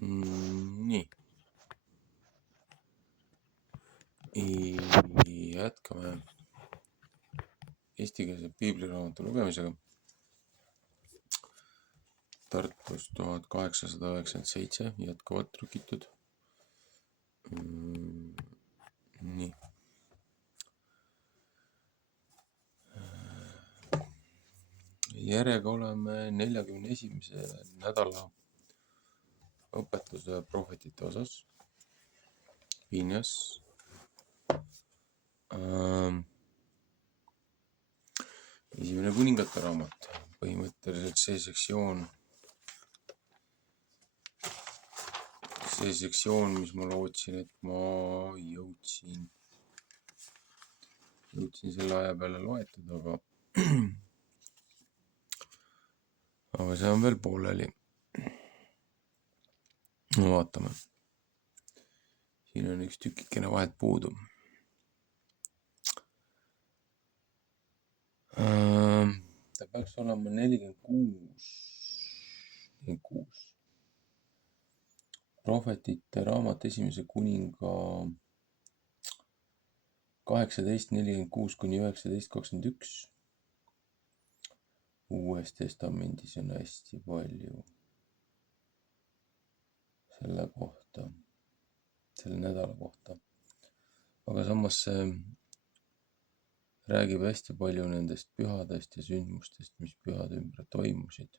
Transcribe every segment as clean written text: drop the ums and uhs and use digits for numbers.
Nii, jätkame eestikeelse piibliraamatu lugemisega. Tartus 1897 jätkuvalt trükitud. Nii. Järjega oleme 41. nädala õpetuse prohvetite osas. Phineas. Esimene kuningate raamat. Põhimõtteliselt see sektsioon, mis ma lootsin, et ma jõudsin selle aja peale loetud, aga see on veel pooleli. No vaatame. Siin on üks tükikene vahelt puudu. Ta peaks olema 46. Prohvetite raamat esimese kuninga 1846–1921. Uues testamendis on hästi palju selle kohta, selle nädala kohta. Aga samas see räägib hästi palju nendest pühadest ja sündmustest, mis pühade ümber toimusid.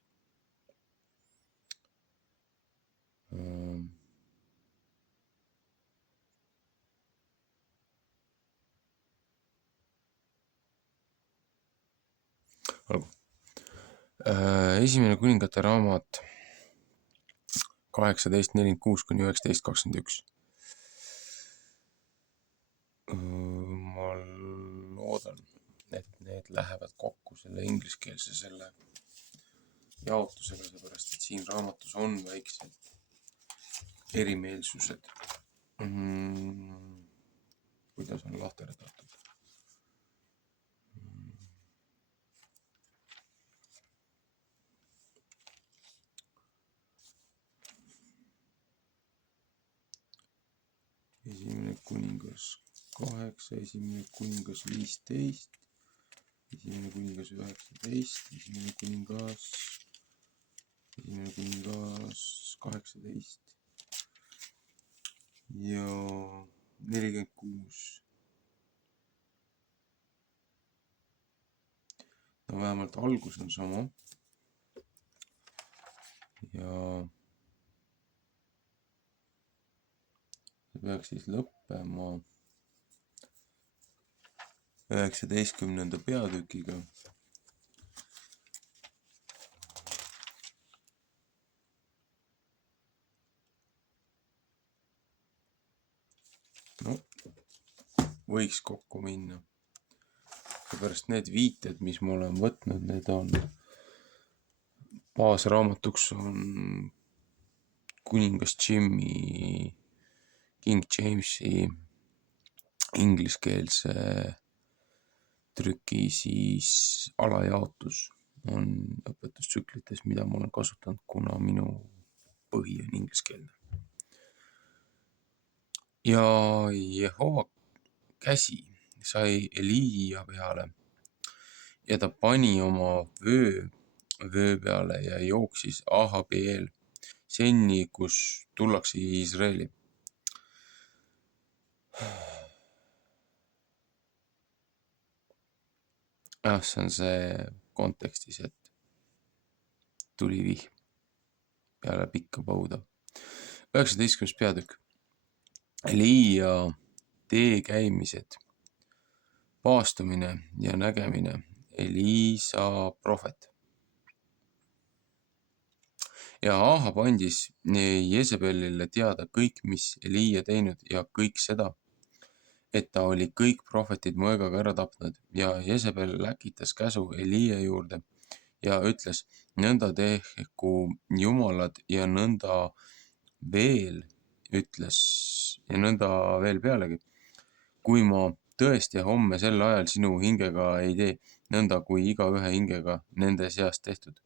Esimene kuningate raamat 1846–1921. Ma loodan, et need lähevad kokku selle ingliskeelse selle jaotusega, seepärast et siin raamatus on väiksed erimeelsused. Kuidas on lahterdatud? Esimene kuningas 8, esimene kuningas 15, esimene kuningas 19, esimene kuningas 18 ja 46. No vähemalt algus on sama. Ja see peaks siis lõppema 19. peatükiga. No, võiks kokku minna. Seepärast need viited, mis ma olen võtnud, need on baasraamatuks on kuningas Jimmy King Jamesi ingliskeelse trüki siis alajaotus on õpetustsüklites, mida ma olen kasutanud, kuna minu põhi on ingliskeelne. Ja Jehova käsi sai Eliia peale ja ta pani oma vöö peale ja jooksis Ahabi eel senni, kus tullakse Iisraeli. See on see kontekstis, et tuli vihm peale pikka põuda. 19. peatükk. Eliia tee käimised, paastumine ja nägemine, Eliisa prohvet. Ja Ahab andis Jezebelile teada kõik, mis Eliia teinud ja kõik seda, et ta oli kõik prohvetid mõõgaga ära tapnud ja Jezebel läkitas käsu Eliia juurde ja ütles, nõnda tehku jumalad ja nõnda veel pealegi, kui ma tõesti homme sel ajal sinu hingega ei tee, nõnda kui igaühe hingega nende seast tehtud.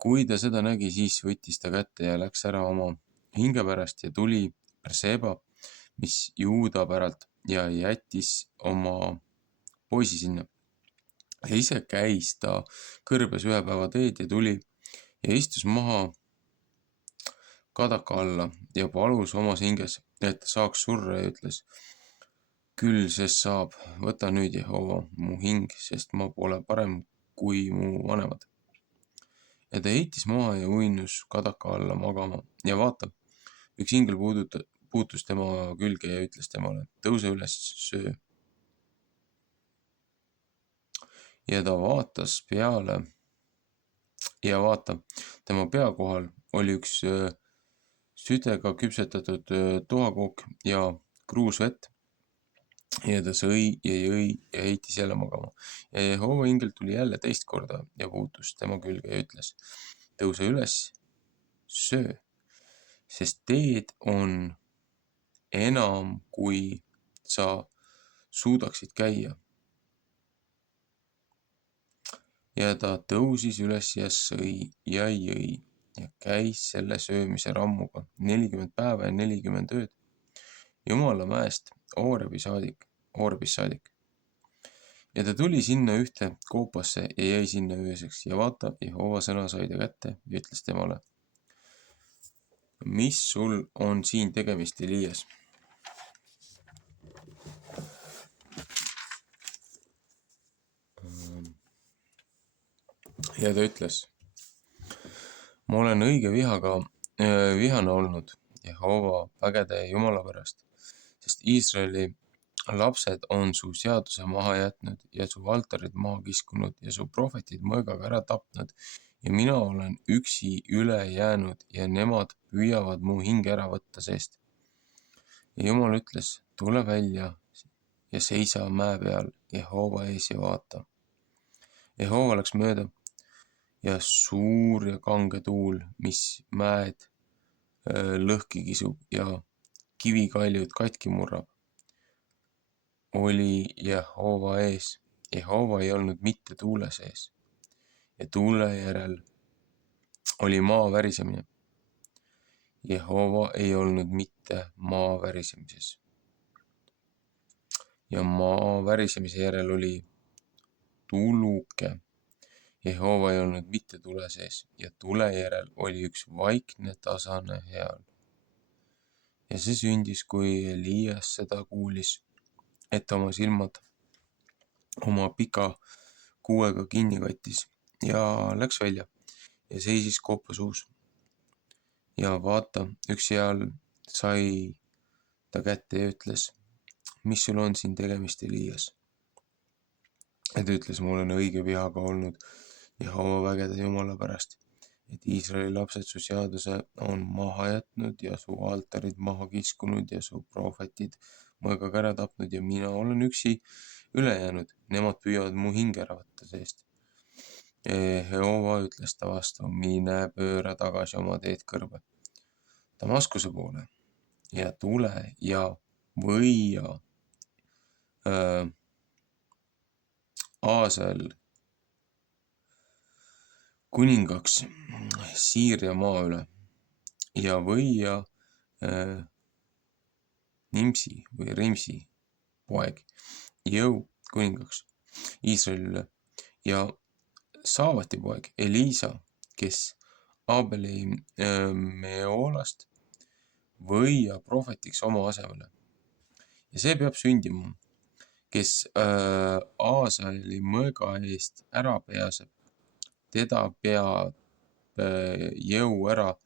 Kui ta seda nägi, siis võttis ta kätte ja läks ära oma hinge pärast ja tuli Berseba, mis Juuda päralt ja jättis oma poisi sinna. Ja ise käis ta kõrbes 1 päeva teed ja tuli ja istus maha kadaka alla ja palus omas hinges, et ta saaks surra ja ütles, küll sest saab, võta nüüd Jehova mu hing, sest ma pole parem kui mu vanemad. Ja ta heitis maha ja uinus kadaka alla magama ja vaata, üks ingel puutus tema külge ja ütles temale, tõuse üles, söö. Ja ta vaatas peale ja vaata, tema pea kohal oli üks südega küpsetatud tohakook ja kruus vett. Ja ta sõi ja jõi ja heitis jälle magama. Ja Jehova ingel tuli jälle teist korda ja puutus tema külge ja ütles, tõuse üles, söö, sest teed on enam, kui sa suudaksid käia. Ja ta tõusis üles ja sõi ja jõi ja käis selle söömise rammuga 40 päeva ja 40 ööd Jumala mäest Oorebis saadik. Ja ta tuli sinna ühte koopasse ja jäi sinna ööseks ja vaata, Jehova sõna sai ta kätte ja ütles temale, mis sul on siin tegemist, Elias? Ja ta ütles, ma olen õige vihane olnud Jehova vägede Jumala pärast, sest Iisraeli lapsed on su seaduse maha jätnud ja su altarid maha kiskunud ja su prohvetid mõõgaga ära tapnud ja mina olen üksi üle jäänud ja nemad püüavad mu hinge ära võtta seest. Ja Jumal ütles, tule välja ja seisa mäe peal Jehova ees ja vaata. Jehova läks mööda ja suur ja kange tuul, mis mäed lõhki kisub ja kivikaljud katki murrab, oli Jehova ees. Jehova ei olnud mitte tuule sees ja tuule järel oli maa värisemine. Jehova ei olnud mitte maa värisemises. Ja maa värisemise järel oli tuluke. Jehova ei olnud mitte tule sees ja tule järel oli üks vaikne tasane heal. Ja see sündis, kui Elias seda kuulis, et oma silmad oma pika kuuega kinni kattis ja läks välja ja seisis koopa suus. Ja vaata, üks heal sai ta kätte ja ütles, mis sul on siin tegemist, Elias? Ja ta ütles, ma olen õige vihaga olnud Jehova vägede Jumala pärast, et Iisraeli lapsed su seaduse on maha jätnud ja su altarid maha kiskunud ja su prohvetid mõõgaga ära tapnud ja mina olen üksi üle jäänud, nemad püüavad mu hinge ära võtta seest. Jehova ütles ta vastu, mine pööra tagasi oma teed kõrbe Damaskuse poole ja tule ja võia Aasel kuningaks Siiria maa üle ja võia Nimsi või Rimsi poeg Jõu kuningaks Iisraeli üle ja Saavati poeg Eliisa, kes Abeli Meolast võia prohvetiks oma asemele. Ja see peab sündima, kes Aaseli mõõga eest ära pääseb, teda peab Jõu ära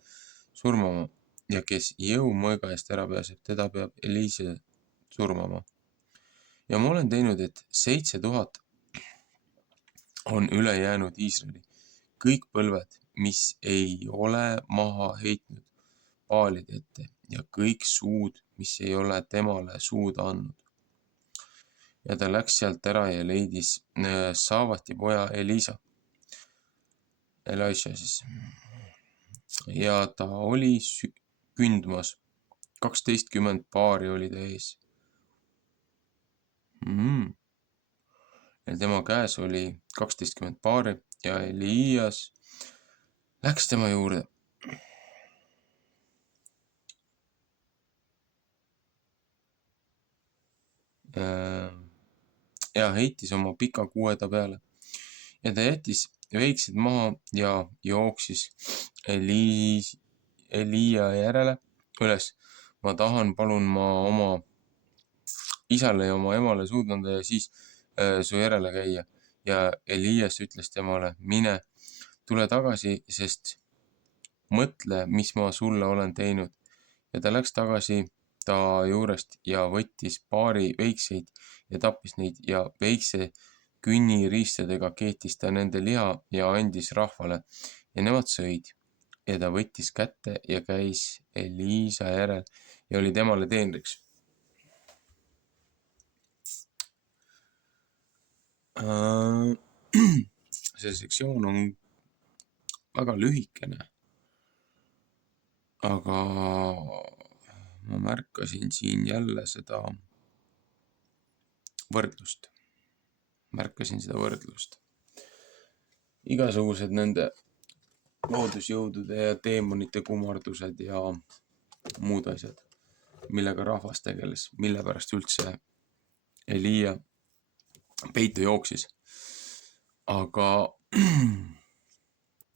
surmama ja kes Jõu mõõga eest ära pääseb, teda peab Eliise surmama. Ja ma olen teinud, et 7000 on üle jäänud Iisraeli, kõik põlved, mis ei ole maha heitnud Baalide ette ja kõik suud, mis ei ole temale suuda andnud. Ja ta läks sealt ära ja leidis Saavati poja Elisha siis. Ja ta oli kündmas, 12 paari oli ta ees. Ja tema käes oli 12 paari ja Elias läks tema juurde. ja heitis oma pika kuueda peale ja ta jättis veiksid maha ja jooksis Elia järele üles. Ma tahan, palun ma oma isale ja oma emale suud anda ja siis su järele käia. Ja Elias ütles temale, mine, tule tagasi, sest mõtle, mis ma sulle olen teinud. Ja ta läks tagasi ta juurest ja võttis paari veikseid ja tappis neid ja veikse künniriistadega keetis ta nende liha ja andis rahvale ja nemad sõid. Ja ta võttis kätte ja käis Eliisa järel ja oli temale teenriks. See sektsioon on väga lühikene, aga ma märkasin siin jälle seda võrdlust. Igasugused nende loodusjõudude ja teemonite kummardused ja muud asjad, millega rahvas tegeles, mille pärast üldse Elia peitu jooksis. Aga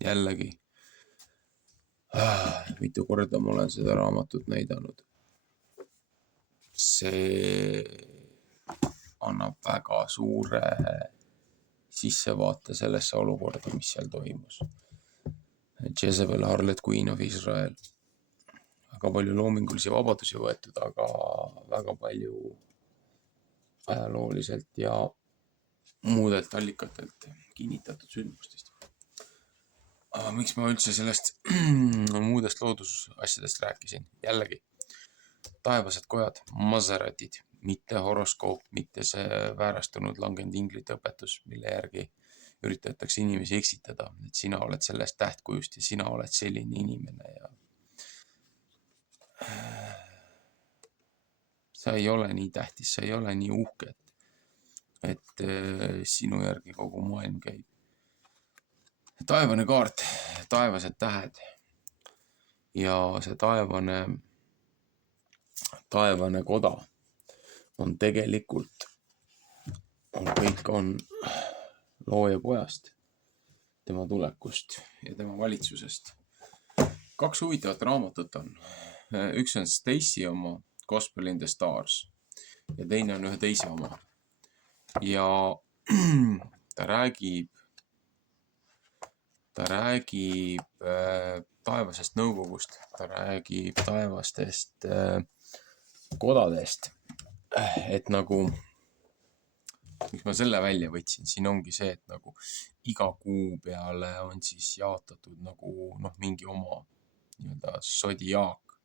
jällegi, mitu korda ma olen seda raamatut näidanud. See annab väga suure sissevaate sellesse olukorda, mis seal toimus. Jezebel, Harlot Queen of Israel. Väga palju loomingulisi vabadusi võetud, aga väga palju ajalooliselt ja muudelt allikatelt kinnitatud sündmustest. Miks ma üldse sellest muudest loodusasjadest rääkisin? Jällegi, taevased kojad, maseratid, mitte horoskoop, mitte see väärastunud langenud inglite õpetus, mille järgi üritatakse inimesi eksitada, et sina oled sellest tähtkujust ja sina oled selline inimene ja sa ei ole nii tähtis, sa ei ole nii uhke, et sinu järgi kogu maailm käib. Taevane kaart, taevased tähed ja see taevane koda on tegelikult, kõik on looja pojast, tema tulekust ja tema valitsusest. 2 huvitavat raamatut on. Üks on Stacy oma Gospel in the Stars ja teine on ühe teise oma. Ja ta räägib taevasest nõukogust, ta räägib taevastest kodadest, et nagu, miks ma selle välja võtsin, siin ongi see, et nagu iga kuu peale on siis jaotatud nagu mingi oma nii-öelda sodiaak,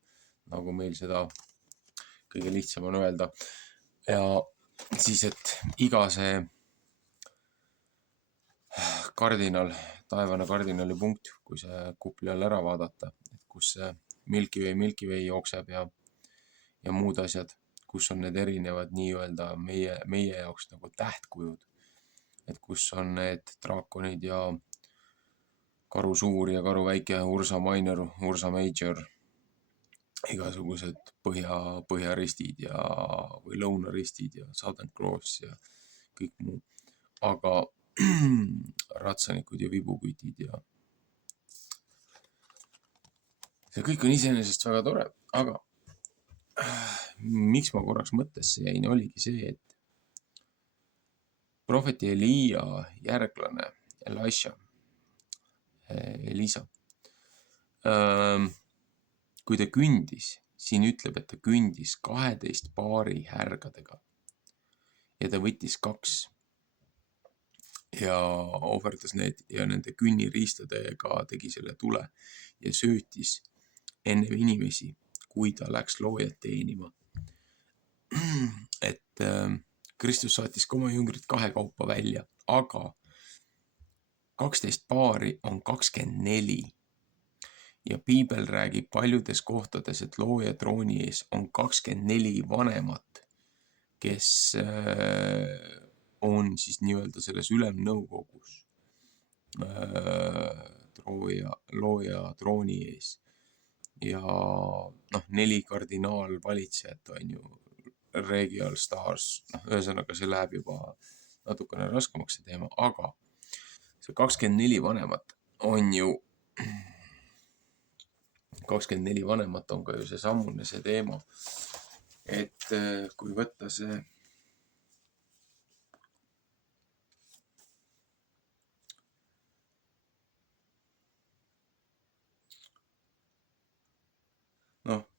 nagu meil seda kõige lihtsam on öelda. Ja siis, et iga see kardinal, taevane kardinali punkt, kui see kupli all ära vaadata, et kus see Milky Way jookseb ja muud asjad, kus on need erinevad nii-öelda meie jaoks nagu tähtkujud, et kus on need draakonid ja karu suur ja karu väike, Ursa Minor, Ursa Major, igasugused põhjaristid ja või lõunaristid ja Southern Cross ja kõik muu, aga ratsanikud ja vibukütid ja see kõik on iseenesest väga tore, aga miks ma korraks mõttesse jäin, oligi see, et prohveti Elia järglane Elisa, kui ta kündis, siin ütleb, et ta kündis 12 paari härgadega ja ta võttis 2 ja ohverdas need ja nende künniriistadega tegi selle tule ja söötis enne inimesi, kui ta läks loojat teenima. Et Kristus saatis ka oma jüngrid 2 kaupa välja, aga 12 paari on 24 ja piibel räägib paljudes kohtades, et looja trooni ees on 24 vanemat, kes on siis nii-öelda selles ülemnõukogus looja trooni ees ja 4 kardinaalvalitsejat on ju Regial Stars, ühesõnaga see läheb juba natukene raskemaks see teema, aga see 24 vanemat on ju, 24 vanemat on ka ju see sammune see teema, et kui võtta see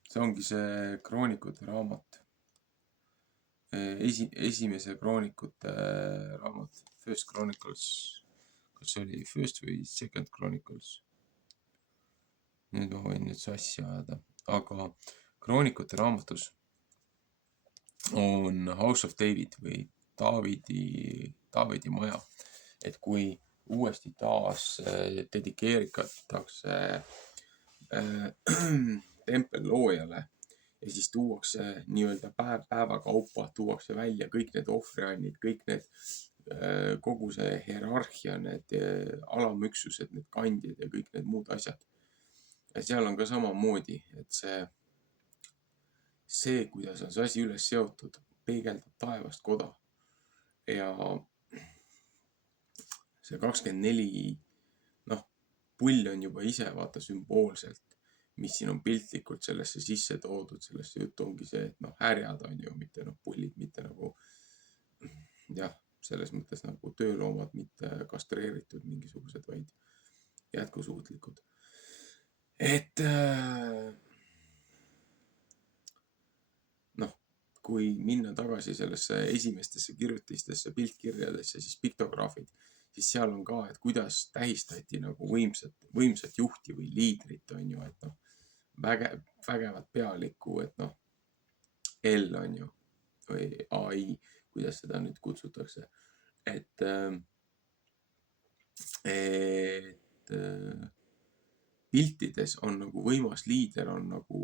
see ongi see kroonikute raamat. Esimese kroonikute raamat, First Chronicles, kas see oli First või Second Chronicles? Nüüd ma võin nüüd sassi ajada, aga kroonikute raamatus on House of David või Taavidi maja, et kui uuesti taas dedikeeritakse tempel loojale ja siis tuuakse nii-öelda päeva kaupa, tuuakse välja kõik need ohvriannid, kõik need, kogu see hierarhia, need alamüksused, need kandjad ja kõik need muud asjad. Ja seal on ka samamoodi, et see, kuidas on see asi üles seotud, peegeldab taevast koda. Ja see 24, pull on juba ise vaata sümboolselt, mis siin on piltlikult sellesse sisse toodud, sellesse juttu ongi see, et härjad on ju, mitte pullid, mitte nagu selles mõttes nagu tööloomad, mitte kastreeritud mingisugused, vaid jätkusuutlikud. Et kui minna tagasi sellesse esimestesse kirjutistesse, piltkirjadesse, siis piktograafid, siis seal on ka, et kuidas tähistati nagu võimsat juhti või liidrit, on ju, et vägevat pealikku, et L on ju, või AI, kuidas seda nüüd kutsutakse, et piltides on nagu võimas liider, on nagu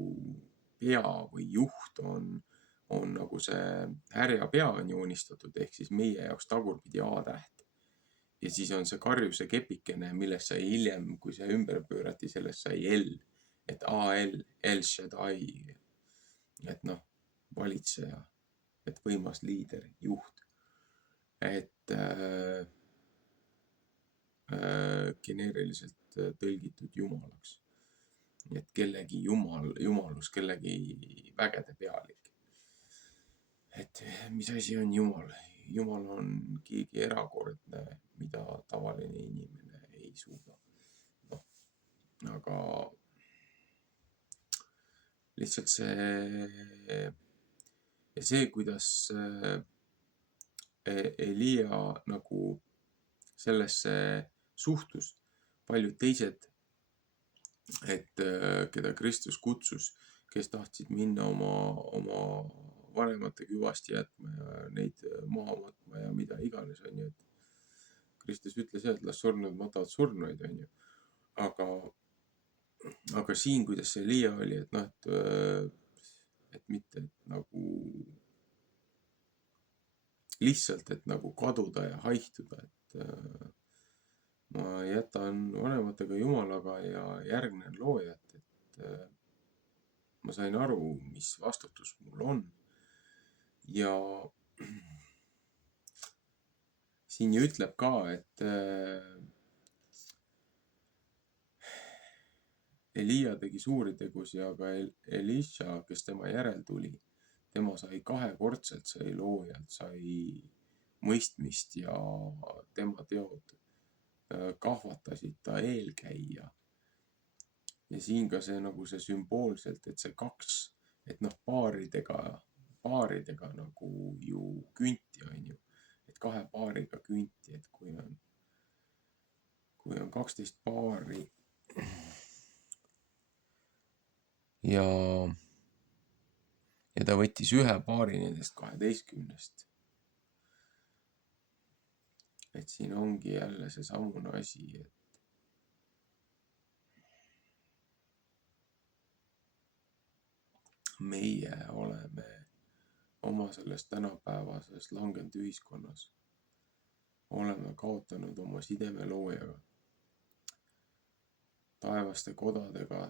pea või juht on nagu see härja pea on joonistatud, ehk siis meie jaoks tagurpidi A-täht. Ja siis on see karjuse kepikene, millest sai hiljem, kui see ümber pöörati, sellest sai L, et AL, El Shaddai, et valitseja, et võimas liider, juht, et geneeriliselt tõlgitud jumalaks. Et kellegi jumalus, kellegi vägede pealik. Et mis asi on jumal? Jumal on keegi erakordne, mida tavaline inimene ei suuda. Aga lihtsalt see, kuidas Elia nagu sellesse suhtus, paljud teised, et keda Kristus kutsus, kes tahtsid minna oma vanemate küvasti jätma ja neid maha matma ja mida iganes, on ju, et Kristus ütles jah, et las surnud matavad surnuid, on ju. Aga siin, kuidas see Elia oli, et mitte et nagu lihtsalt, et nagu kaduda ja haihtuda, et ma jätan vanematega Jumalaga ja järgnen loojat, et ma sain aru, mis vastutus mul on. Ja siin ju ütleb ka, et Elia tegi suuri tegusid, aga Elisha, kes tema järel tuli, tema sai kahekordselt, sai loojalt, sai mõistmist ja tema teod kahvatasid ta eelkäija. Ja siin ka see nagu see sümboolselt, et see 2, et paaridega nagu ju künti, on ju, et 2 paariga künti, et kui on 12 paari ja ta võttis 1 paari nendest 12. Et siin ongi jälle see samune asi, et meie oleme oma selles tänapäevases langenud ühiskonnas, oleme kaotanud oma sideme loojaga, taevaste kodadega,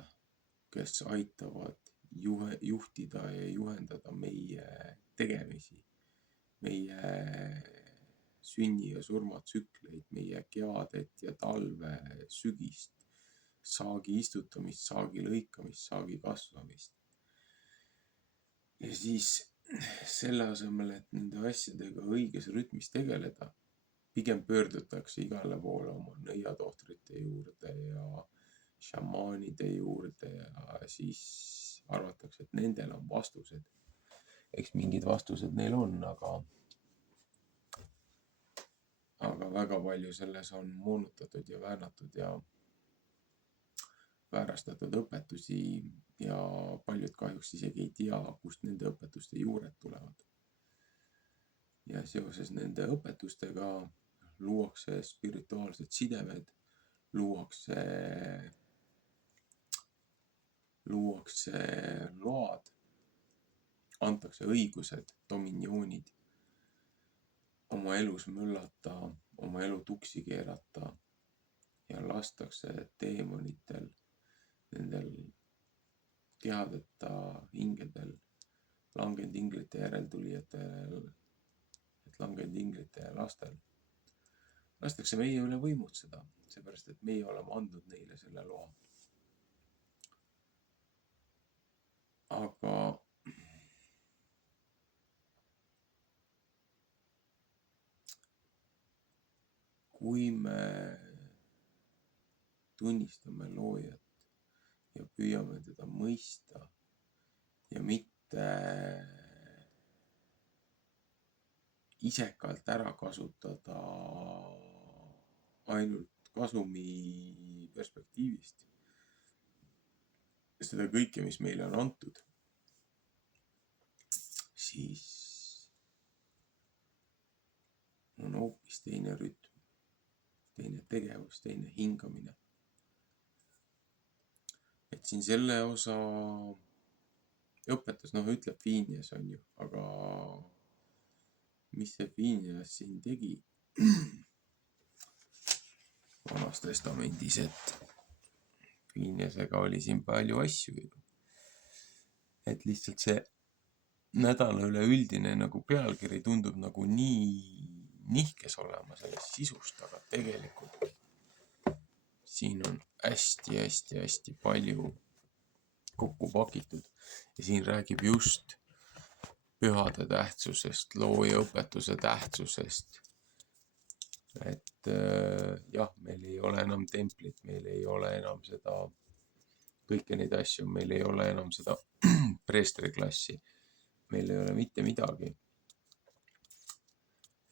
kes aitavad juhtida ja juhendada meie tegemisi, meie sünni ja surmatsükleid, meie kevadet ja talve, sügist, saagi istutamist, saagi lõikamist, saagi kasvamist. Ja siis selle asemel, et nende asjadega õiges rütmis tegeleda, pigem pöördutakse igale poole oma nõiatohtrite juurde ja šamaanide juurde ja siis arvatakse, et nendel on vastused. Eks mingid vastused neil on, aga väga palju selles on moonutatud ja väänatud ja väärastatud õpetusi ja paljud kahjuks isegi ei tea, kust nende õpetuste juured tulevad. Ja seoses nende õpetustega luuakse spirituaalsed sidemed, luuakse load, antakse õigused, dominioonid oma elus möllata, oma elu tuksi keerata ja lastakse teemonitel, nendel kehadeta hingedel, langenud inglite järeltulijatel, langenud inglite lastel, lastakse meie üle võimutseda, seepärast et meie oleme andnud neile selle loa. Aga kui me tunnistame loojat ja püüame teda mõista ja mitte isekalt ära kasutada ainult kasumi perspektiivist, seda kõike, mis meile on antud, siis on hoopis teine rütm, teine tegevus, teine hingamine. Et siin selle osa õpetus, ütleb Phineas, on ju, aga mis see Phineas siin tegi Vanas Testamendis, et Phineasega oli siin palju asju ju. Et lihtsalt see nädala üleüldine nagu pealkiri tundub nagu nii nihkes olema sellest sisust, aga tegelikult siin on hästi palju kokku pakitud ja siin räägib just pühade tähtsusest, looja õpetuse tähtsusest. Et jah, meil ei ole enam templit, meil ei ole enam seda, kõiki neid asju, meil ei ole enam seda preestriklassi, meil ei ole mitte midagi.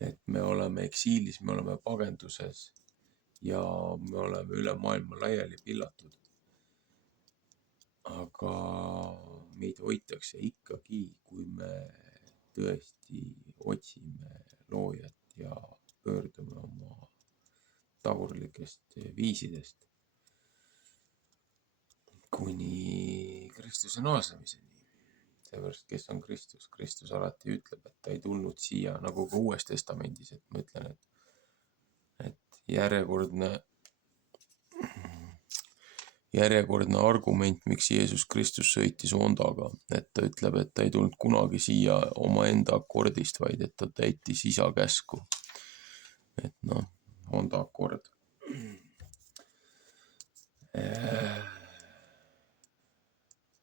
Et me oleme eksiilis, me oleme pagenduses ja me oleme üle maailma laiali pillatud. Aga meid hoitakse ikkagi, kui me tõesti otsime loojat ja pöördume oma tagurlikest viisidest kuni Kristuse naasemiseni. Seepärast, kes on Kristus? Kristus alati ütleb, et ta ei tulnud siia, nagu ka Uues Testamendis, et ma ütlen, et järjekordne argument, miks Jeesus Kristus sõitis Hondaga, et ta ütleb, et ta ei tulnud kunagi siia omaenda akordist, vaid et ta täitis isa käsku. Et Honda akord.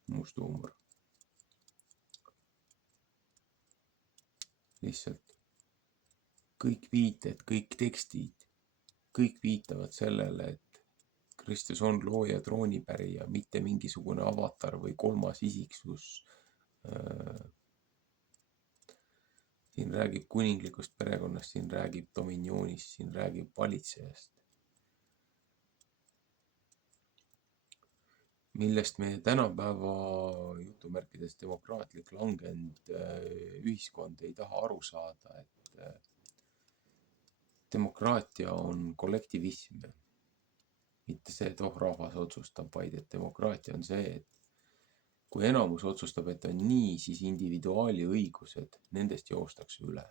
Must huumor. Lihtsalt kõik viited, kõik tekstid, kõik viitavad sellele, et Kristus on looja troonipärija, mitte mingisugune avatar või kolmas isiksus. Siin räägib kuninglikust perekonnast, siin räägib dominioonist, siin räägib valitsejast. Millest meie tänapäeva jutumärkides demokraatlik langenud ühiskond ei taha aru saada, et demokraatia on kollektivism. Mitte see, et rahvas otsustab, vaid et demokraatia on see, et kui enamus otsustab, et on nii, siis individuaali õigused, nendest joostakse üle.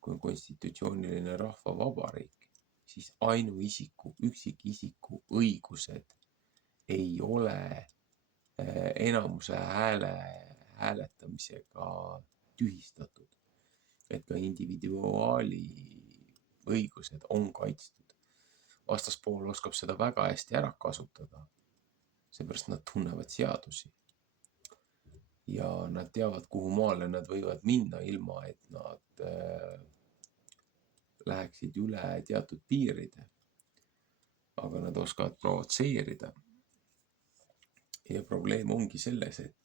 Kui on konstitutsiooniline rahvavabariik, siis ainuisiku, üksikisiku õigused ei ole enamuse hääletamisega tühistatud, et ka individuaali õigused on kaitstud. Vastaspool oskab seda väga hästi ära kasutada, seepärast nad tunnevad seadusi ja nad teavad, kuhu maale nad võivad minna, ilma et nad läheksid üle teatud piiride. Aga nad oskavad provotseerida. Ja probleem ongi selles, et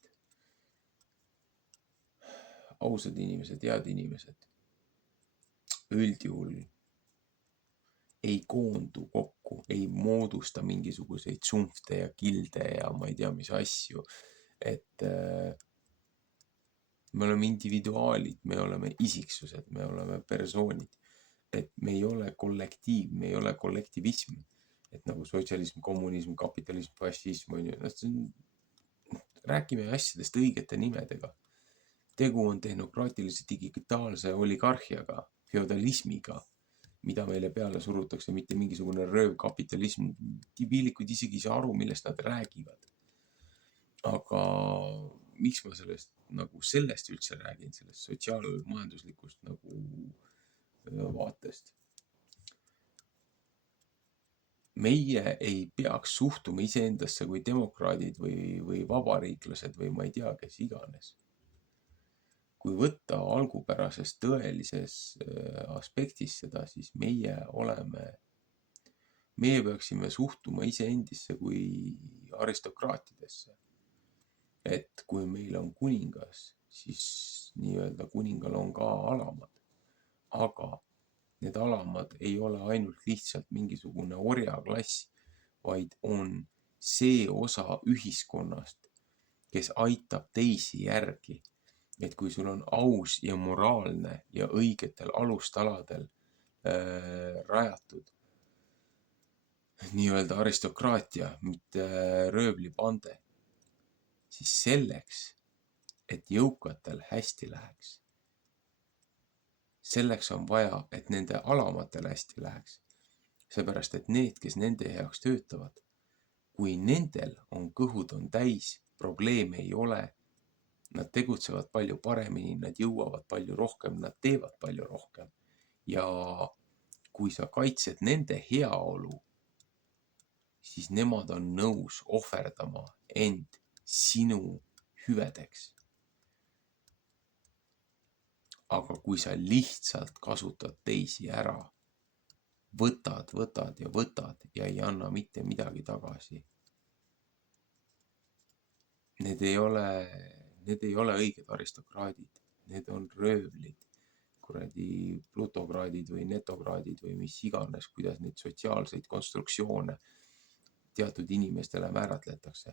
ausad inimesed, head inimesed üldjuhul ei koondu kokku, ei moodusta mingisuguseid tsunfte ja kilde ja ma ei tea, mis asju. Et me oleme individuaalid, me oleme isiksused, me oleme persoonid. Et me ei ole kollektiiv, me ei ole kollektivism. Et nagu sotsialism, kommunism, kapitalism, fašism on ju. Räägime asjadest õigete nimedega. Tegu on tehnokraatilise digitaalse oligarhiaga, feodalismiga, mida meile peale surutakse, mitte mingisugune röövkapitalism. Tibilikud isegi ei saa aru, millest nad räägivad. Aga miks ma sellest üldse räägin, sellest sotsiaalmajanduslikust vaatest? Meie ei peaks suhtuma iseendasse kui demokraadid või vabariiklased või ma ei tea, kes iganes. Kui võtta algupärases tõelises aspektis seda, siis meie peaksime suhtuma iseendisse kui aristokraatidesse. Et kui meil on kuningas, siis nii-öelda kuningal on ka alamad. Aga need alamad ei ole ainult lihtsalt mingisugune orjaklass, vaid on see osa ühiskonnast, kes aitab teisi järgi. Et kui sul on aus ja moraalne ja õigetel alustaladel rajatud nii-öelda aristokraatia, mitte röövlipande, siis selleks, et jõukatel hästi läheks, selleks on vaja, et nende alamatel hästi läheks. Seepärast, et need, kes nende heaks töötavad, kui nendel on kõhud on täis, probleeme ei ole, nad tegutsevad palju paremini, nad jõuavad palju rohkem, nad teevad palju rohkem. Ja kui sa kaitsed nende heaolu, siis nemad on nõus ohverdama end sinu hüvedeks. Aga kui sa lihtsalt kasutad teisi ära, võtad ja ei anna mitte midagi tagasi. Need ei ole õiged aristokraadid, need on röövlid, kuradi plutokraadid või netokraadid või mis iganes, kuidas neid sotsiaalseid konstruktsioone teatud inimestele määratletakse.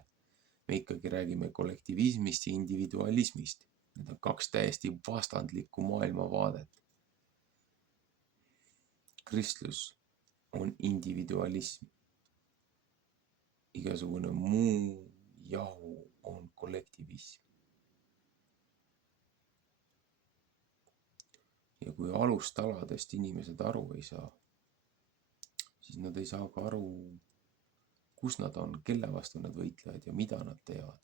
Me ikkagi räägime kollektivismist ja individualismist. Need on kaks täiesti vastandlikku maailmavaadet. Kristlus on individualism. Igasugune muu jahu on kollektivism. Ja kui alustaladest inimesed aru ei saa, siis nad ei saa ka aru, kus nad on, kelle vastu nad võitlevad ja mida nad teevad.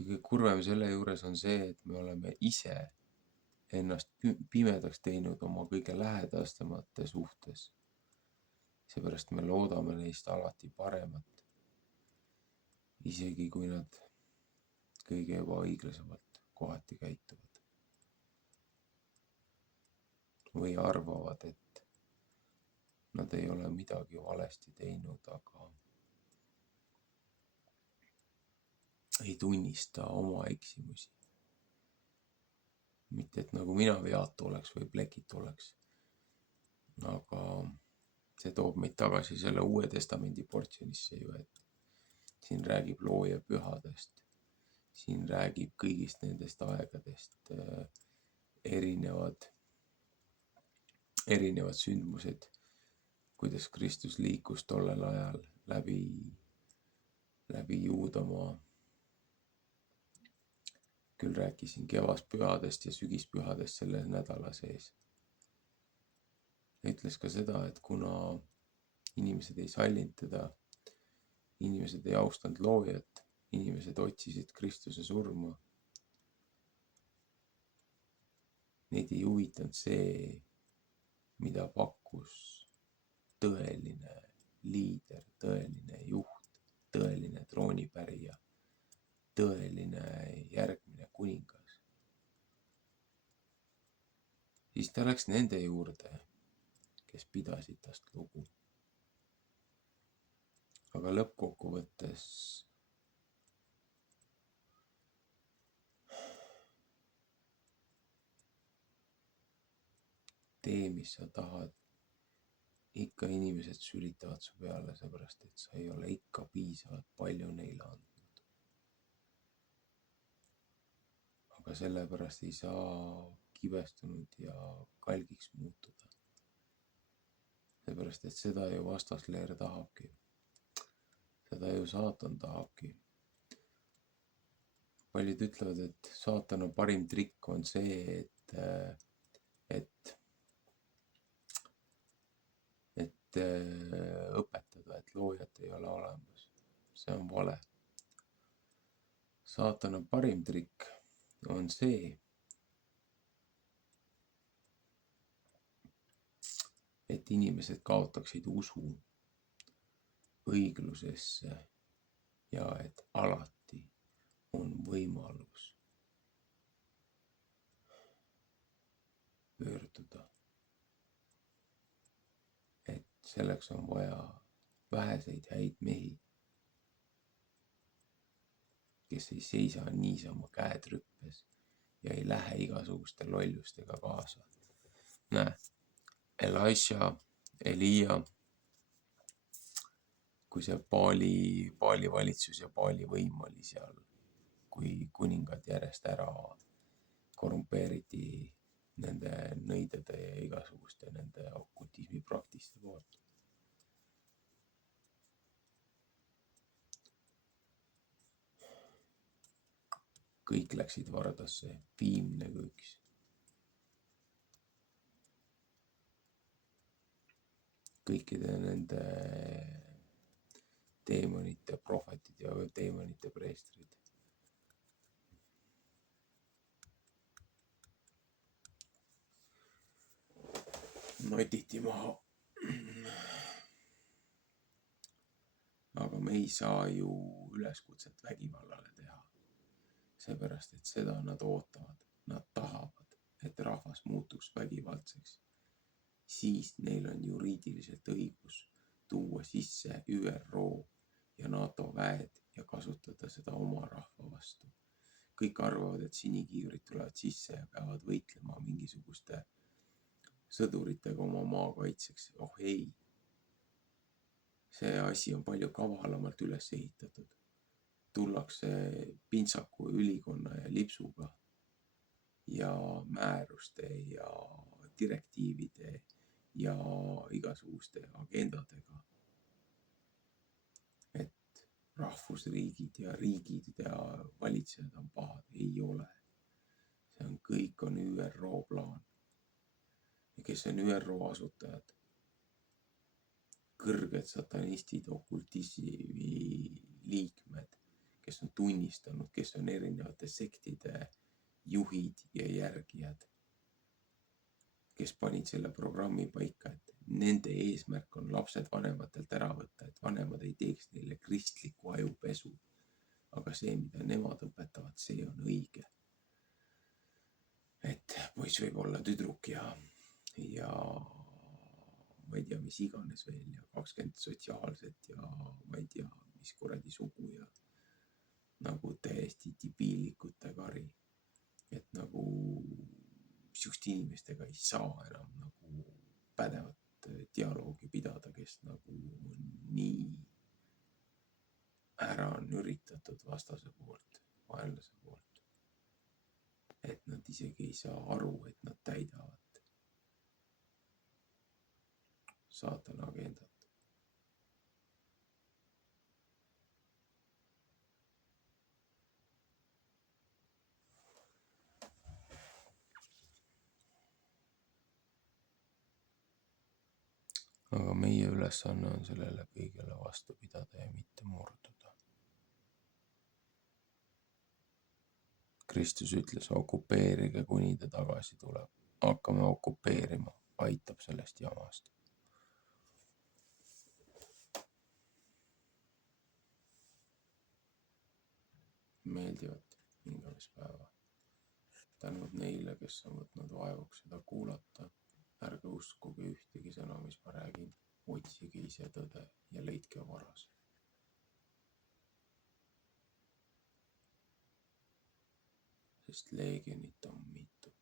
Kõige kurvem selle juures on see, et me oleme ise ennast pimedaks teinud oma kõige lähedastemate suhtes. Seepärast me loodame neist alati paremat, isegi kui nad kõige ebaõiglasemalt kohati käituvad. Või arvavad, et nad ei ole midagi valesti teinud, aga ei tunnista oma eksimusi. Mitte, et nagu mina veatu oleks või plekitu oleks. Aga see toob meid tagasi selle Uue Testamendi portsjonisse ju, et siin räägib looja pühadest. Siin räägib kõigist nendest aegadest erinevad sündmused, kuidas Kristus liikus tollel ajal läbi Juudamaa. Küll rääkisin kevaspühadest ja sügispühadest selle nädala sees. ütles ka seda, et kuna inimesed ei sallinud teda, inimesed ei austanud loojat, inimesed otsisid Kristuse surma, neid ei huvitanud see, mida pakkus tõeline liider, tõeline juht, tõeline troonipärija, tõeline järgmine kuningas. Siis ta läks nende juurde, kes pidasid tast lugu. Aga lõppkokkuvõttes tee, mis sa tahad, ikka inimesed sülitavad su peale, seepärast et sa ei ole ikka piisavalt palju neile andnud. Aga sellepärast ei saa kibestunud ja kalgiks muutuda. Seepärast, et seda ju vastasleer tahabki. Seda ju saatan tahabki. Paljud ütlevad, et saatana parim trikk on see, et õpetada, et loojat ei ole olemas. See on vale. Saatana parim trikk on see, et inimesed kaotaksid usu õiglusesse ja et alati on võimalus pöörduda. Et selleks on vaja väheseid häid mehi, kes ei seisa niisama käed rüppes ja ei lähe igasuguste lollustega kaasa. Näe, Elisha, Elia, kui see Paali valitsus ja Paali võim oli seal, kui kuningad järjest ära korrumpeeriti nende nõidade ja igasuguste nende okultismi praktiste poolt. Kõik läksid vardasse, viimne kui üks. Kõikide nende teemonite prohvetid ja teemonite preestrid. Notiti maha. Aga me ei saa ju üleskutset vägivallale teha. Seepärast, et seda nad ootavad. Nad tahavad, et rahvas muutuks vägivaldseks. Siis neil on juriidiliselt õigus tuua sisse ÜRO ja NATO väed ja kasutada seda oma rahva vastu. Kõik arvavad, et sinikiivrid tulevad sisse ja peavad võitlema mingisuguste sõduritega oma maa kaitseks. Oh ei. See asi on palju kavalamalt üles ehitatud. Tullakse pintsaku, ülikonna ja lipsuga ja määruste ja direktiivide ja igasuguste agendadega. Et rahvusriigid ja riigid ja valitsejad on pahad. Ei ole. See on kõik on ÜRO plaan. Ja kes on ÜRO asutajad? Kõrged satanistid, okultismi liikmed, kes on tunnistanud, kes on erinevate sektide juhid ja järgijad, kes panid selle programmi paika, et nende eesmärk on lapsed vanematelt ära võtta, et vanemad ei teeks neile kristliku ajupesu. Aga see, mida nemad õpetavad, see on õige. Et poiss võib olla tüdruk ja ma ei tea, mis iganes veel ja 20 sotsiaalset ja ma ei tea, mis kuradi sugu ja nagu täiesti debiilikute kari. Et nagu sihukest inimestega ei saa enam nagu pädevat dialoogi pidada, kes nagu on nii ära nüritatud vastase poolt, vaenlase poolt. Et nad isegi ei saa aru, et nad täidavad saatana agendat. aga meie ülesanne on sellele kõigele vastu pidada ja mitte murduda. Kristus ütles, okupeerige, kuni ta tagasi tuleb. Hakkame okupeerima, aitab sellest jamast. Meeldivat hingamispäeva. Tänud neile, kes on võtnud vaevuks seda kuulata. Ärge uskuge ühtegi sõna, mis ma räägin. Otsige ise tõde ja leidke varas. Sest leegionit on mitu.